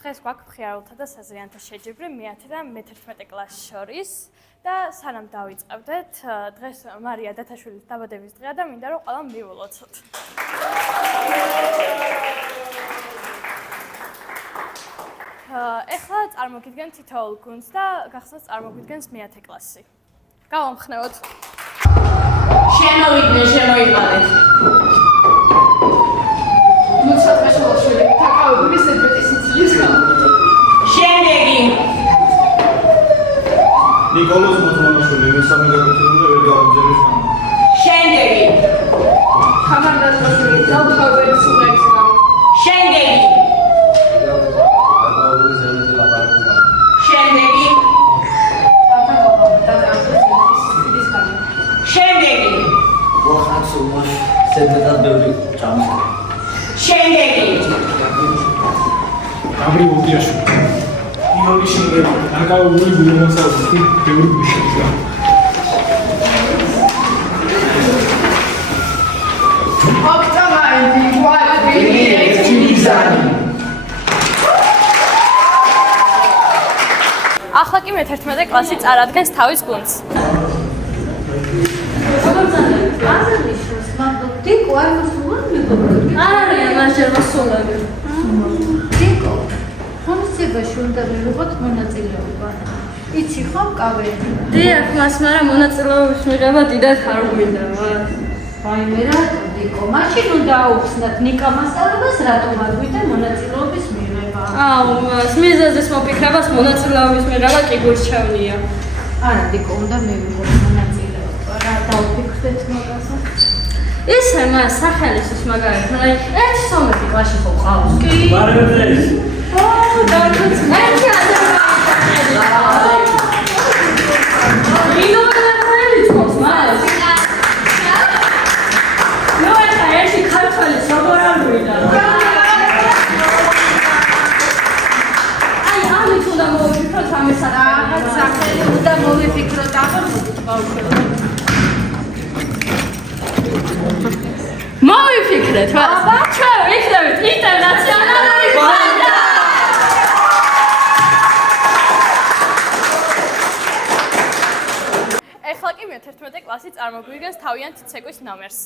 დღეს გვაქვს მხიარულთა და საზრიანთა შეჯიბრი მე-10 და მე-11 კლასის შორის და სანამ დავიწყებდეთ, დღეს მარია დათაშვილის დაბადების დღეა და მინდა რომ ყველამ მივულოცოთ. ეხლა წარმოგიდგენთ თითოეულ გუნდს და გახსოვთ წარმოგვიდგენს მე-10 კლასი. გავამხნევოთ. შემოიყვანეთ. მოცათაშვილი, თაკაური სერბეტის სიცილიის გამო. შემდეგი. ნიკოლოზ მოთმანაშვილი, მესამე განათლება და ვერ გაუძლებს გამო. შემდეგი. ხამანდაშვილი, ძალთაურის სულების გამო. შემდეგი. შემდეგი. შემდეგი. ვახაცუმას სერბეტად ბევრი ჭამს. შემდეგი. გაბრი უდიაშვილი. იგორი შენგელი, დაკავებული გულმოსავალი, ბევრი გუშინია. ოქტომბერი, გვარი, ერთმიზანი. ახლა კი მე-11 კლასი წარადგენს თავის გუნდს. Дико, ай მოსულან არა, მასჯერ მოსულან. Дико. ხომისებაში უნდა მივიღოთ მონაწილეობა. იცი ხომ კავერი? დიახ, მას მაგრამ მონაწილეობის მიღება დიდად არ გვინდა. აი მე რატო დიკო? მაშინ უნდა აუხსნათ ნიკა მასწავლებას რატომ არ გვინდა მონაწილეობის მიღება? აუ, მიზეზის მოფიქრებას მონაწილეობის მიღება კი გურჩევნია. არა დიკო, უნდა მივიღოთ მონაწილეობა. რა დავფიქრდეთ მაგაზე? ისე მას სახელისთვის მაგალითად, აი, ერთი სომეხი კლასში ხო ყავს? კი. ბარბეტეს. ოუ, დაგწეს. ერთი მოვიფიქრეთ, მაგრამ ჩვენ ვიქნებით ინტერნაციონალური ბანდა. ეხლა კი მე-11 კლასი წარმოგვიდგენს თავიანთ ცეკვის ნომერს.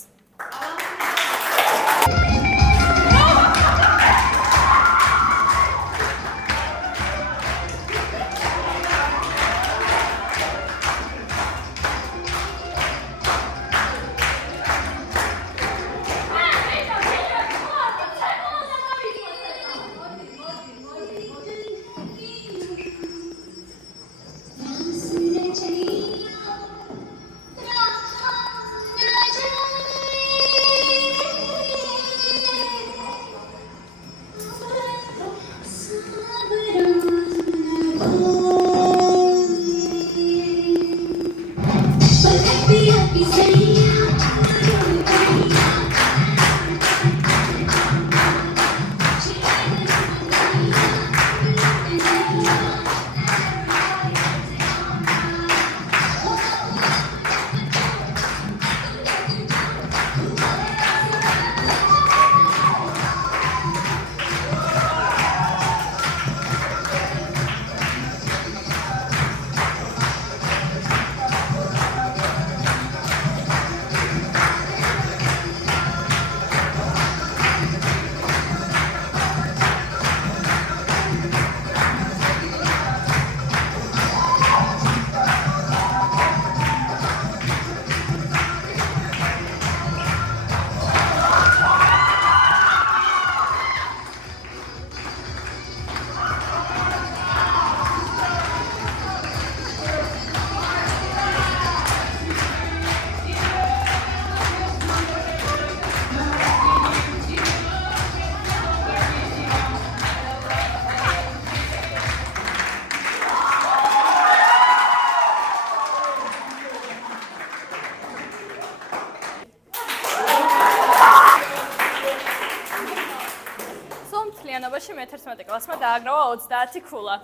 მთლიანობაში მე-11 კლასმა დააგროვა 30 ქულა.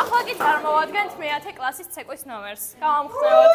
ახლა კი წარმოვადგენთ მე-10 კლასის ცეკვის ნომერს. გავამხნევოთ.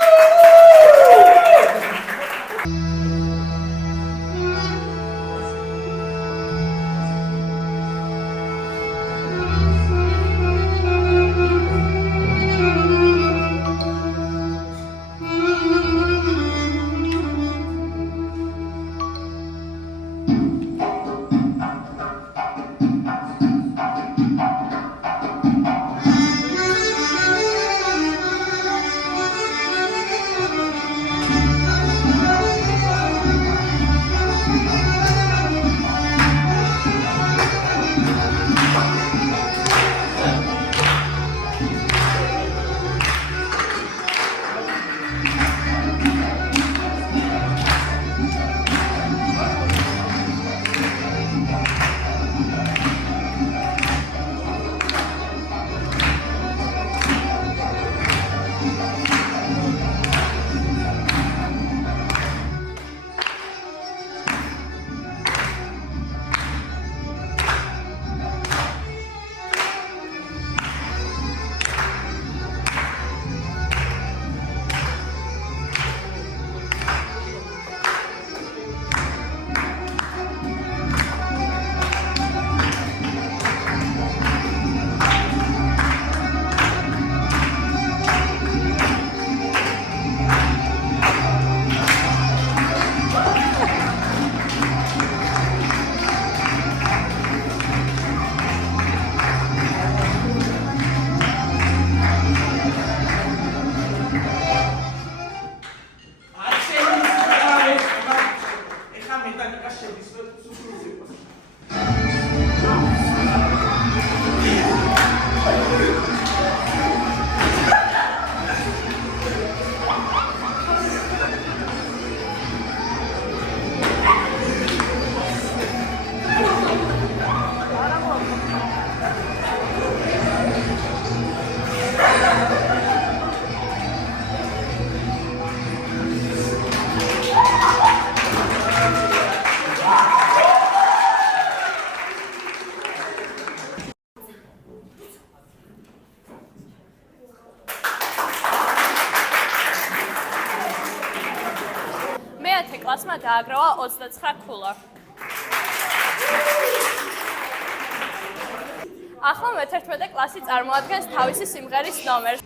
დააგროვა 29 ქულა. ახლა მე-11 კლასი წარმოადგენს თავისი სიმღერის ნომერს.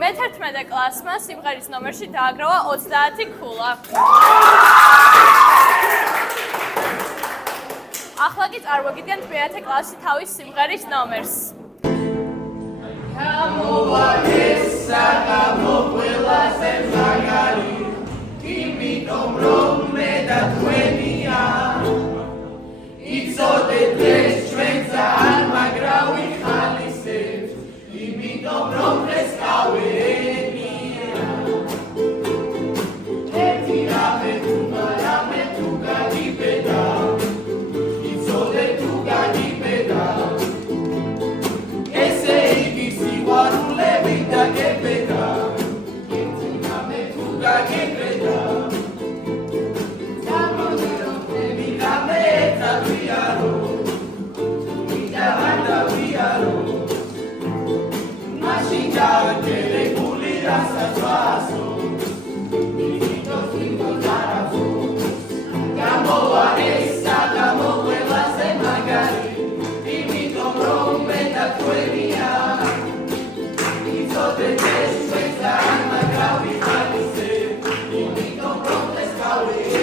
მე-11 კლასმა სიმღერის ნომერში დააგროვა 30 ქულა. ახლა კი წარმოგიდგენთ მე-10 კლასში თავის სიმღერის ნომერს. გამოვაგესა გამოყველაზე მაგარი იმიტომ რომ მე და თქვენია იცოდეთ ეს ჩვენ ძალიან მაგრა ვიხალისებთ იმიტომ რომ ეს გავენია ერთი რამე თუ გადიბედა იცოდეთ თუ გადიბედა ესე იგი სიყვარულები დაგებედა ერთი რამე თუ გაგებედა გამოდი რამე ეცადვიარო მინდა ვიარო მაშინ გააგერებული რასაც ვასო იმიტომ თვითონ არაცო გამოვა ესა გამოყველაზე მაგარი იმიტომ რომ მე და თქვენია იცოდეთ ეს ჩვენ ძალიან მაგრა ვიხალისებთ იმიტომ რომ ეს გავენია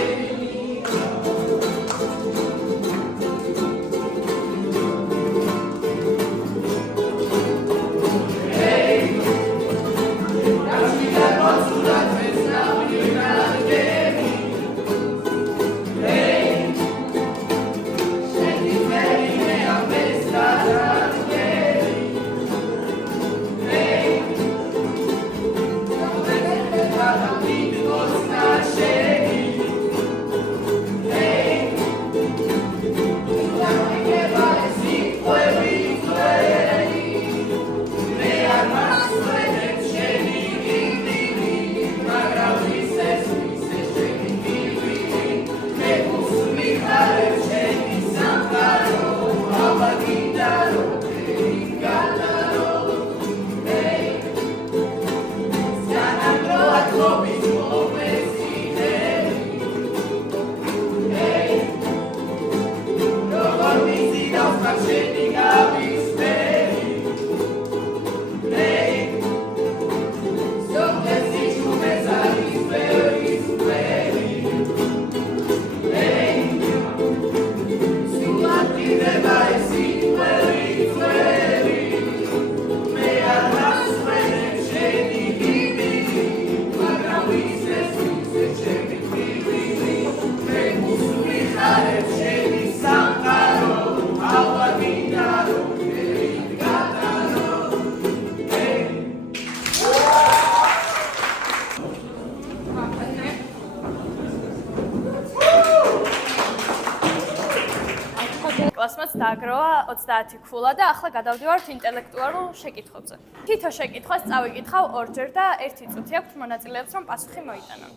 კლასმაც დააგროვა 30 ქულა და ახლა გადავდივართ ინტელექტუალურ შეკითხვებზე. თითო შეკითხვას წავიკითხავ ორჯერ და 1 წუთი აქვთ მონაწილეებს, რომ პასუხი მოიტანონ.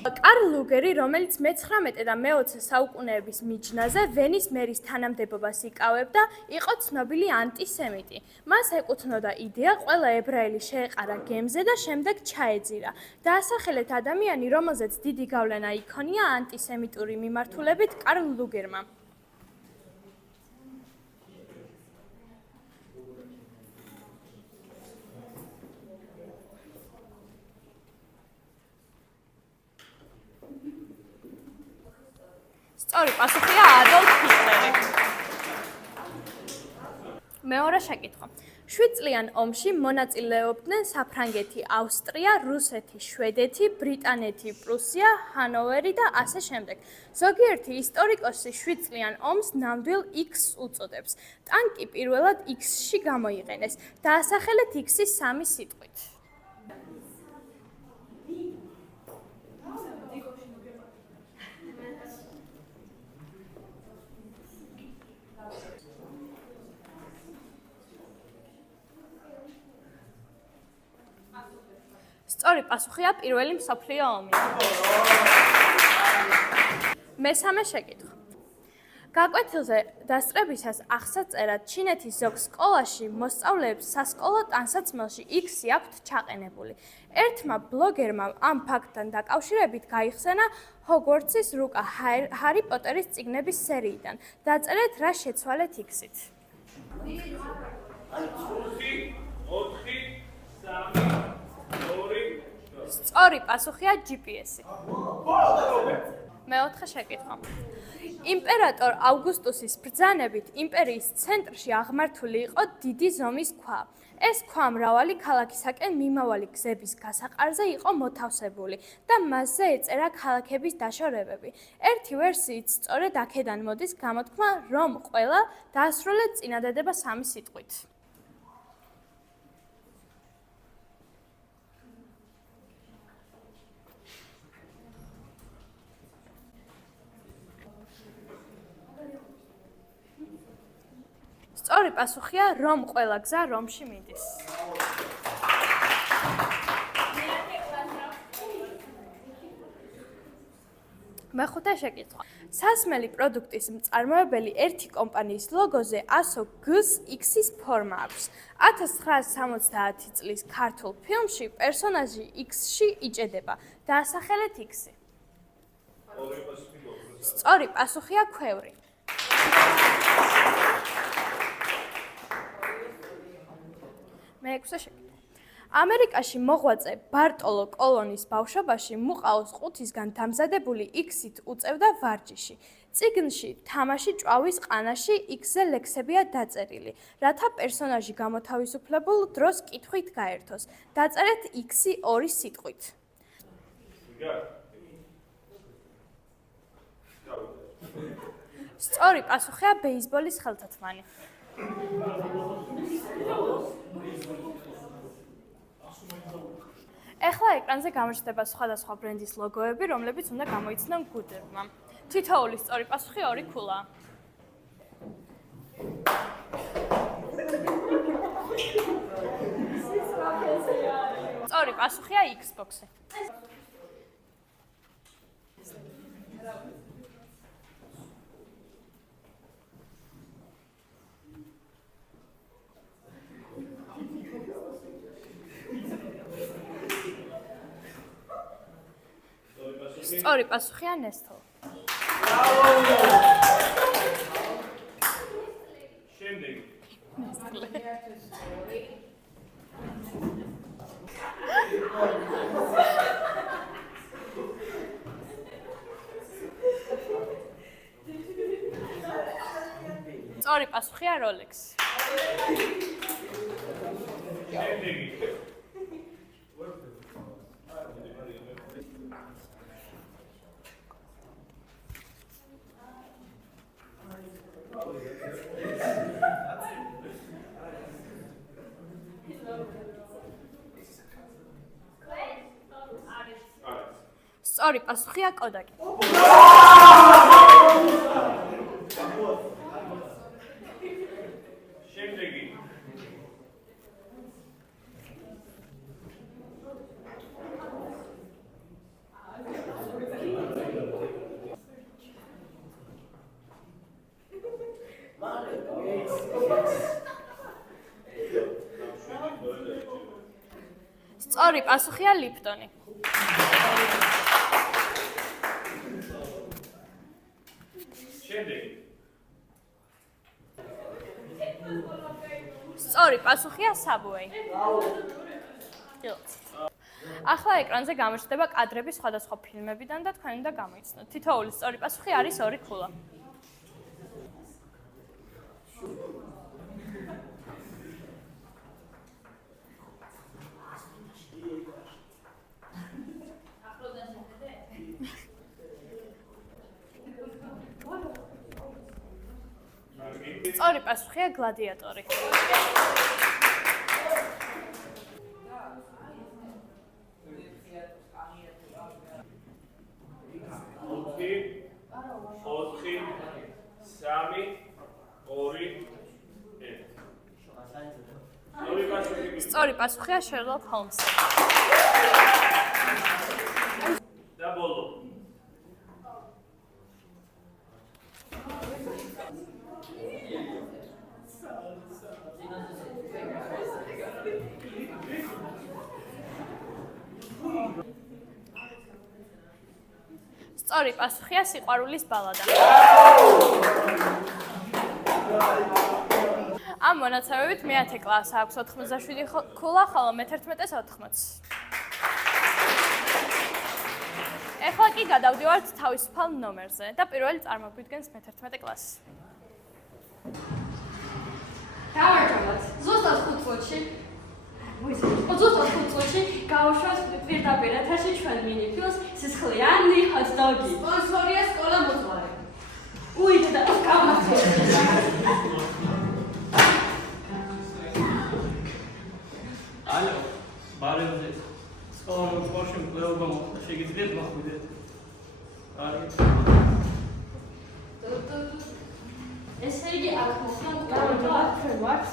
კარლ ლუგერი, რომელიც მე-19 და მე-20 საუკუნეების მიჯნაზე ვენის მერის თანამდებობას იკავებდა, იყო ცნობილი ანტისემიტი. მას ეკუთვნოდა იდეა, ყველა ებრაელი შეეყარა გემზე და შემდეგ ჩაეძირა. დაასახელეთ ადამიანი, რომელზეც დიდი გავლენა იქონია ანტისემიტური მიმართულებით კარლ ლუგერმა. სწორი პასუხია ადოლფ ჰიტლერი. მეორე შეკითხვა. 7 წლიან ომში მონაწილეობდნენ საფრანგეთი, ავსტრია, რუსეთი, შვედეთი, ბრიტანეთი, პრუსია, ჰანოვერი და ასე შემდეგ. ზოგიერთი ისტორიკოსი 7 წლიან ომს ნამდვილ X უწოდებს. ტანკი პირველად X-ში გამოიყენეს. დაასახელეთ X-ის 3 სიტყვით. სწორი პასუხია პირველი მსოფლიო ომი. მესამე შეკითხვა. გაკვეთილზე დასწრებისას აღსაწერად ჩინეთის ზოგ სკოლაში მოსწავლეებს სასკოლო ტანსაცმელში X-ი აქვთ ჩაყენებული. ერთმა ბლოგერმა ამ ფაქტთან დაკავშირებით გაიხსენა ჰოგვორტსის რუკა ჰარი პოტერის წიგნების სერიიდან. დაწერეთ რა შეცვალეთ X-ით. სწორი პასუხია GPS-ი. მეოთხე შეკითხვა. იმპერატორ ავგუსტუსის ბრძანებით იმპერიის ცენტრში აღმართული იყო დიდი ზომის ქვა. ეს ქვა მრავალი ქალაქისაკენ მიმავალი გზების გასაყარზე იყო მოთავსებული და მასზე ეწერა ქალაქების დაშორებები. ერთი ვერსიით სწორედ აქედან მოდის გამოთქმა, რომ ყველა დაასრულეთ წინადადება 3 სიტყვით. სწორი პასუხია, რომ ყველა გზა რომში მიდის. მეხუთე შეკითხვა. სასმელი პროდუქტის მწარმოებელი ერთი კომპანიის ლოგოზე ასო G-ს X-ის ფორმა აქვს. 1970 წლის ქართულ ფილმში პერსონაჟი X-ში იჭედება. დაასახელეთ X-ი. სწორი პასუხია ქვევრი. მეექვსე შეკითხვა. ამერიკაში მოღვაწე ბარტოლო კოლონის ბავშვობაში მუყაოს ყუთისგან დამზადებული X-ით უწევდა ვარჯიში. წიგნში თამაში ჭვავის ყანაში X-ზე ლექსებია დაწერილი, რათა პერსონაჟი გამოთავისუფლებულ დროს კითხვით გაერთოს. დაწერეთ X-ი 2 სიტყვით. სწორი პასუხია ბეისბოლის ხელთათმანი. ეხლა ეკრანზე გამოჩნდება სხვადასხვა ბრენდის ლოგოები, რომლებიც უნდა გამოიცნონ გუნდებმა. თითოეული სწორი პასუხი 2 ქულაა. სწორი პასუხია Xbox-ი. სწორი პასუხია Nestle. შემდეგი. სწორი პასუხია Rolex. შემდეგი. სწორი პასუხია Kodak-ი. შემდეგი. სწორი პასუხია ლიფტონი. შემდეგი. სწორი პასუხია საბუეი. ახლა ეკრანზე გამოჩნდება კადრები სხვადასხვა ფილმებიდან და თქვენ უნდა გამოიცნოთ. თითოეული სწორი პასუხი არის 2 ქულა. სწორი პასუხია გლადიატორი. სწორი პასუხია შერლოკ ჰოლმსი. და ბოლო. სწორი პასუხია სიყვარულის ბალადა. ამ მონაცემებით მე-10 კლასს აქვს 87 ქულა, ხოლო მე-11-ს 80. ეხლა კი გადავდივართ თავისუფალ ნომერზე და პირველი წარმოგვიდგენს მე-11 კლასს. დავარჯავოთ. ზუსტად 5 წუთში. ზუსტად 5 წუთში გავუშვათ პირდაპირ ეთერში ჩვენ მინიფილს სისხლიანი ჰოთ-დოგი. სპონსორია სკოლა მოძღვარი. უით და გამახსოვს. ალო, ბარემზე. სკოლაში მკვლელობა მოხდა. შეგიძლიათ მოხვიდეთ? არის. ესე იგი აქ მოხდა დავარჯავოთ ჩვენ ვართ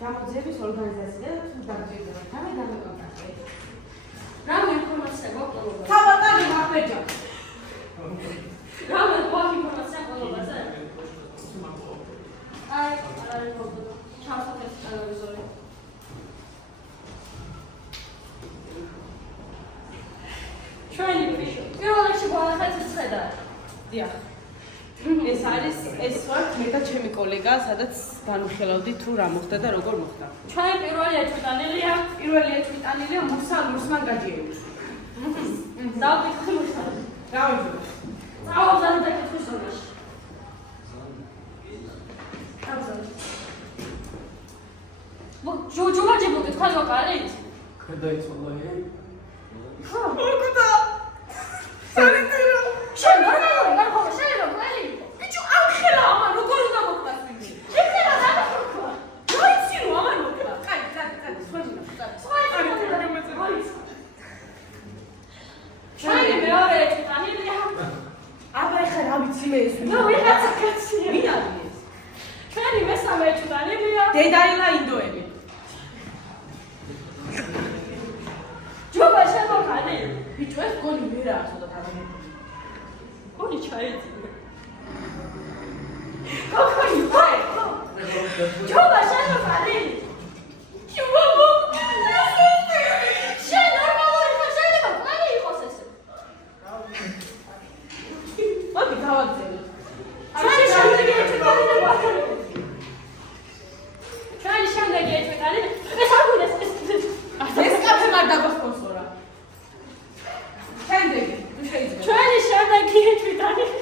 გამოძიების ორგანიზაცია და თუ დაგჭირდება თამე დამეკონტაქტეთ. რა ინფორმაცია გვაქვს? თავადანი მაფეჯა. რა გვაქვს ინფორმაცია ყოლობაზე? აი, არის ფოტო. ჩავსახეთ ტელევიზორი. ჩვენი ბიჭო, პირველ რიგში გვაახაც ცხედა. დიახ. ეს არის ეს ვარ მე და ჩემი კოლეგა, სადაც განვიხილავდით თუ რა მოხდა და როგორ მოხდა. ჩვენი პირველი ეჭვიტანილია პირველი ეჭვიტანილია მუსა ლურსმან გაჯიევის. დავკითხე მუსა. გავიძულე. წავაბზარი დაკითხვის ზონაში. ჯუჯუმა ჯიბუკი თქვენ ვაკარით? გადაიცვალა. ხო. მოკდა. სანიტერო. შენ ნორმალური არ ხომ შეიძლება ყველი? ბიჭო, აღხელა ამან როგორ უნდა მოხდეს ვინმე? ეხლა დამახურქვა. რაიცი რომ ამან მოხდა? კაი, სხვაჯი. ჩვენი მეორე ეჭვიტანილია. აბა ეხლა რა ვიცი მე ეს ნუ ვიღაცა კაცია. ვინ არის ეს? ჩვენი მესამე ეჭვიტანილია. დედაილა ინდოები. ჯობა შემოხანი. ბიჭო ეს გონი მე რა ახსოვდა თავი. გონი ჩაეძინა. გოგონი ვაი. ჯობა შემოხანი. ჯობა შენ ნორმალური ხარ, შეიძლება ყველი იყოს ესე. მოდი გავაგზავნოთ. ჩვენი შემდეგი ეჭვიტანილია. ჩვენი შემდეგი ეჭვიტანილია. ეს არ გუნდეს ეს კაფე არ დაგასპონსორა. შემდეგი, თუ შეიძლება. ჩვენი შემდეგი ეჭვიტანილია.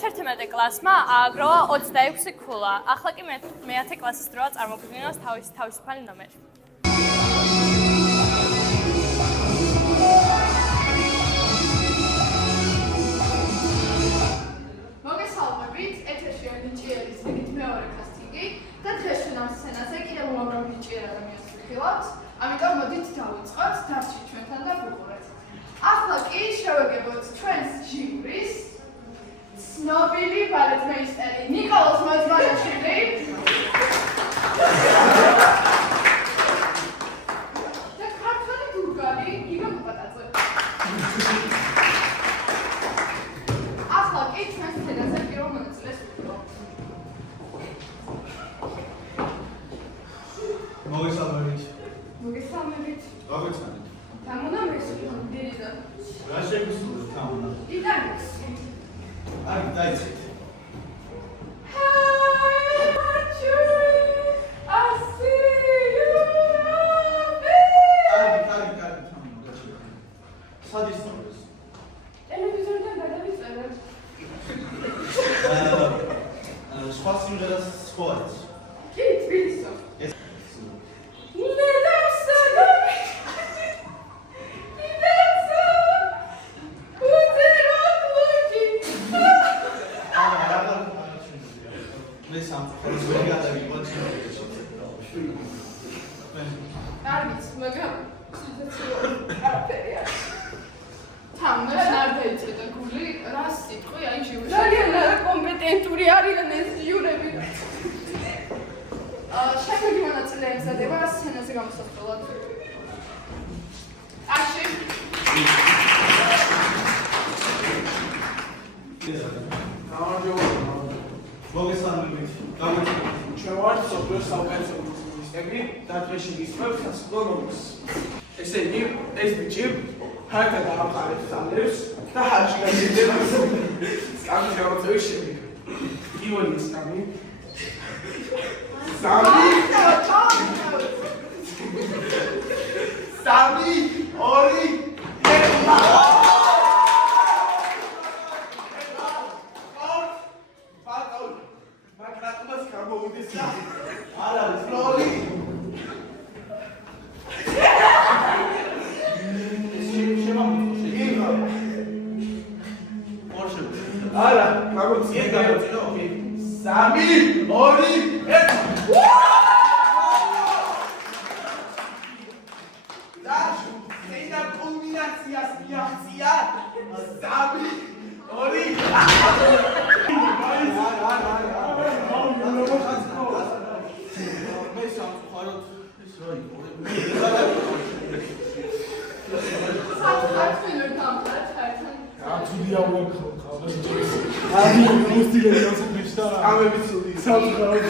მე-11 კლასმა ააგროვა 26 ქულა. ახლა კი მე-10 კლასის დროა წარმოგვიდგინოს თავისუფალი ნომერი. მოგესალმებით, ეთერშია ნიჭიერის რიგით მეორე კასტინგი და დღეს ჩვენ ამ სცენაზე კიდევ უამრავ ნიჭიერ ადამიანს ვიხილავთ, ამიტომ მოდით დავიწყოთ, დარჩით ჩვენთან და ვუყურეთ. ახლა კი შევეგებოთ ჩვენს ჟიურის ცნობილი ბალეტმეისტერი ნიკოლოზ მოძმანაშვილი და ქართველი დურგალი იგორ კუპატაძე. ახლა კი ჩვენს სცენაზე პირველ მონაწილეს ვუყურებთ. მოგესალმებით. მოგესალმებით. გაგეცანით. დამონამესი დიდა. რა შეგისურვებთ თამუნა? იტანებს. აი, დაიწყეთ. სად ისწავლეს? ტელევიზორიდან გადავიწერე. სხვა სიმღერას სხვა არის. კი, თბილისო. ეს მე სამწუხაროდ ვერ გადავიყვანე არც, მაგრამ არაფერი არ. თამნა არ დაიწყე გული, რა სიტყვი აი ჟიურში. ძალიან არაკომპეტენტური არიან ეს ჟიურები. შემდეგი მონაწილე ემზადება სცენაზე გამოსასწორად. აში. მოგესალმებით. გაგეცანით. ჩვენ ვართ სოფიოს საუკეთესო მუსიკოსები და დღეში გისმენთ სასწავლო ნომერს. ესე იგი, ეს ბიჭი ფართად ამყარებს ძალებს და ჰაჭი გაიძებს. სკამის გამოწვევის შემდეგ. ივონი სკამი. სამი, ორი, ერთი. მაგრამ გამოვიდეს და არ არის ფლორი. არა, გამოცია გამოცია. სამი, ორი, ერთი. დაჟუ, ენა კულმინაციას მიაღწია. სამი, ორი. მე სამწუხაროდ ეს რა იყო? საერთოდ დამყარეთ საერთოდ. აცუდია უხო ხავდა. აი, მოსტილე როცებს და ამები ცუდი. სამწუხაროდ.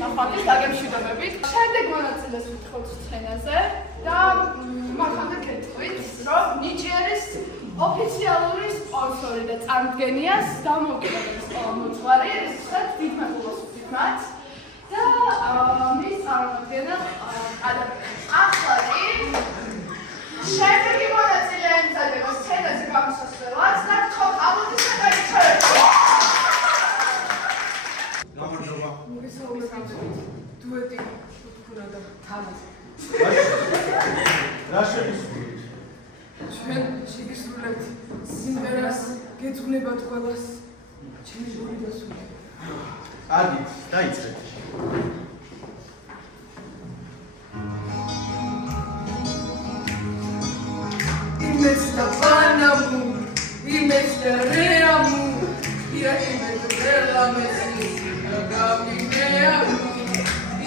ნახავთ დაგემშვიდობებით. შემდეგ მონაწილეს ვთხოვთ სცენაზე და მართლა გეტყვით, რომ ნიჭიერის ოფიციალური სპონსორი და წამდგენიას დამოუკიდებელი მოძღვარი, რასაც დიდმებულოს ვთქვათ და მის წარმომადგენელ ადამიანს. ახლა კი შემდეგი მონაწილე ემზადება სცენაზე გამოსასვლელად და გთხოვთ აპლოდისმენტ გაიჩერეთ. გამარჯობა. მოგესალმებით. დუეტი ვთქუნა და თამაში. რა შეგისურვებთ? ჩვენ შეგისრულებთ სიმღერას გეძღვნება ყველას ჩემი გული დასული. კარგით, დაიწყეთ. Imens da panamu, imens da reamu, ia imens da mesi, gabi meamu,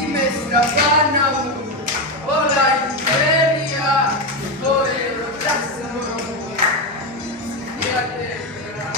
imens da panamu, ola imperia, orero dasamo, ia terra.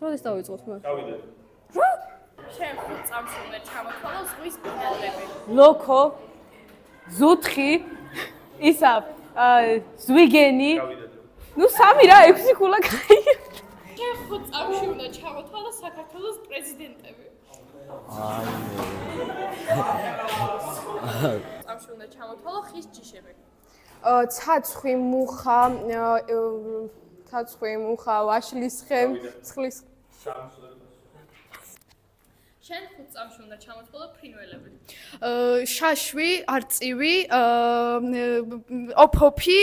როდის დავიწყოთ მე? გავიდეთ. შენ 5 წამს უნდა ჩამოთვალო ზღვის ბინადრები. ლოქო, ზუთხი, ისა, ზვიგენი. გავიდეთ. ნუ 3 რა, 6 ქულა გაიგე. შენ 5 წამში უნდა ჩამოთვალო საქართველოს პრეზიდენტები. წამში უნდა ჩამოთვალო ხის ჯიშები. ცაცხვი, მუხა, ვაშლის ხე, ცხლის. შენ 5 წამში უნდა ჩამოთვალო ფრინველები. შაშვი, არწივი, ოფოფი,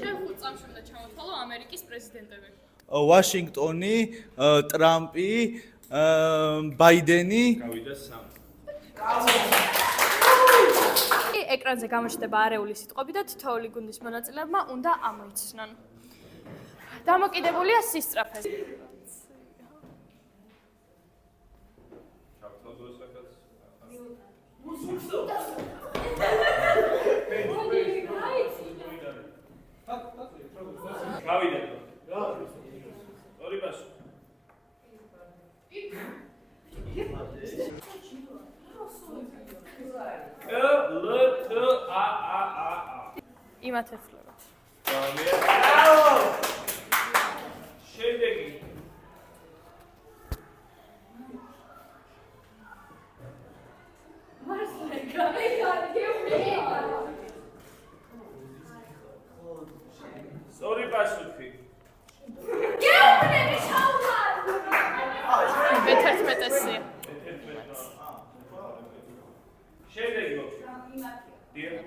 შენ 5 წამში უნდა ჩამოთვალო ამერიკის პრეზიდენტები. ვაშინგტონი, ტრამპი, ბაიდენი. გავიდეთ 3. ეკრანზე გამოჩნდება არეული სიტყვები და თითოეული გუნდის მონაწილეებმა უნდა ამოიცნონ. დამოკიდებულია სისწრაფეზე. გავიდეთ. ორი პასი. იმათ ეხლებათ. შემდეგი. ორი პასუხი. გეუბნები შაულად. მე-11-ესი. შემდეგი მოხდა. დიახ.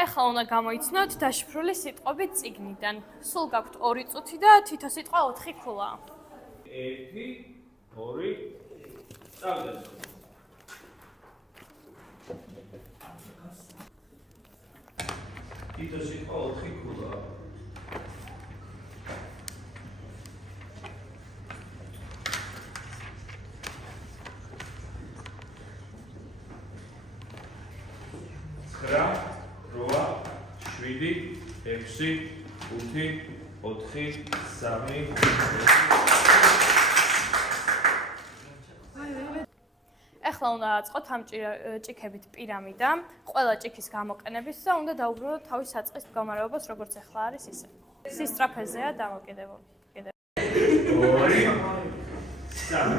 ეხლა უნდა გამოიცნოთ დაშიფრული სიტყვები წიგნიდან. სულ გაქვთ 2 წუთი და თითო სიტყვა 4 ქულაა. 1 2 წავიდეთ. თითო სიტყვა 4 ქულაა. რა 8 7 6 5 4 3 ეხლა უნდა აწყოთ ამ ჭიქებით პირამიდა, ყველა ჭიქის გამოყენების და უნდა დაუბრუნოთ თავის საწყის მდგომარეობას, როგორც ეხლა არის ისე. სისწრაფეზეა დამოკიდებული. 7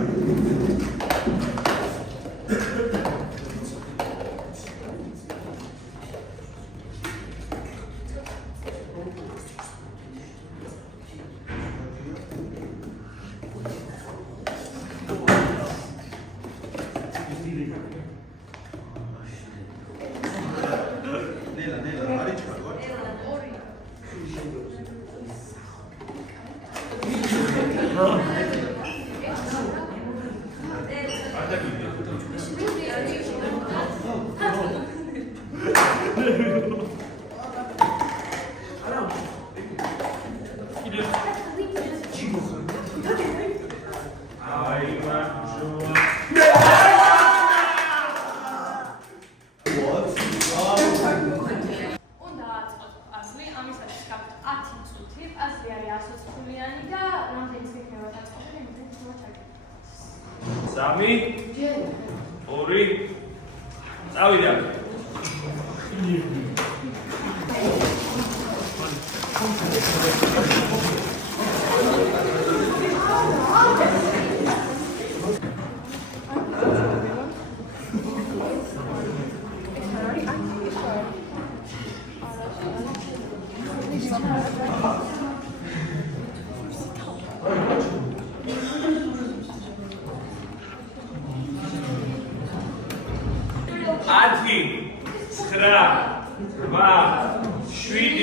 6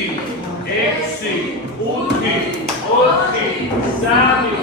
5 4 3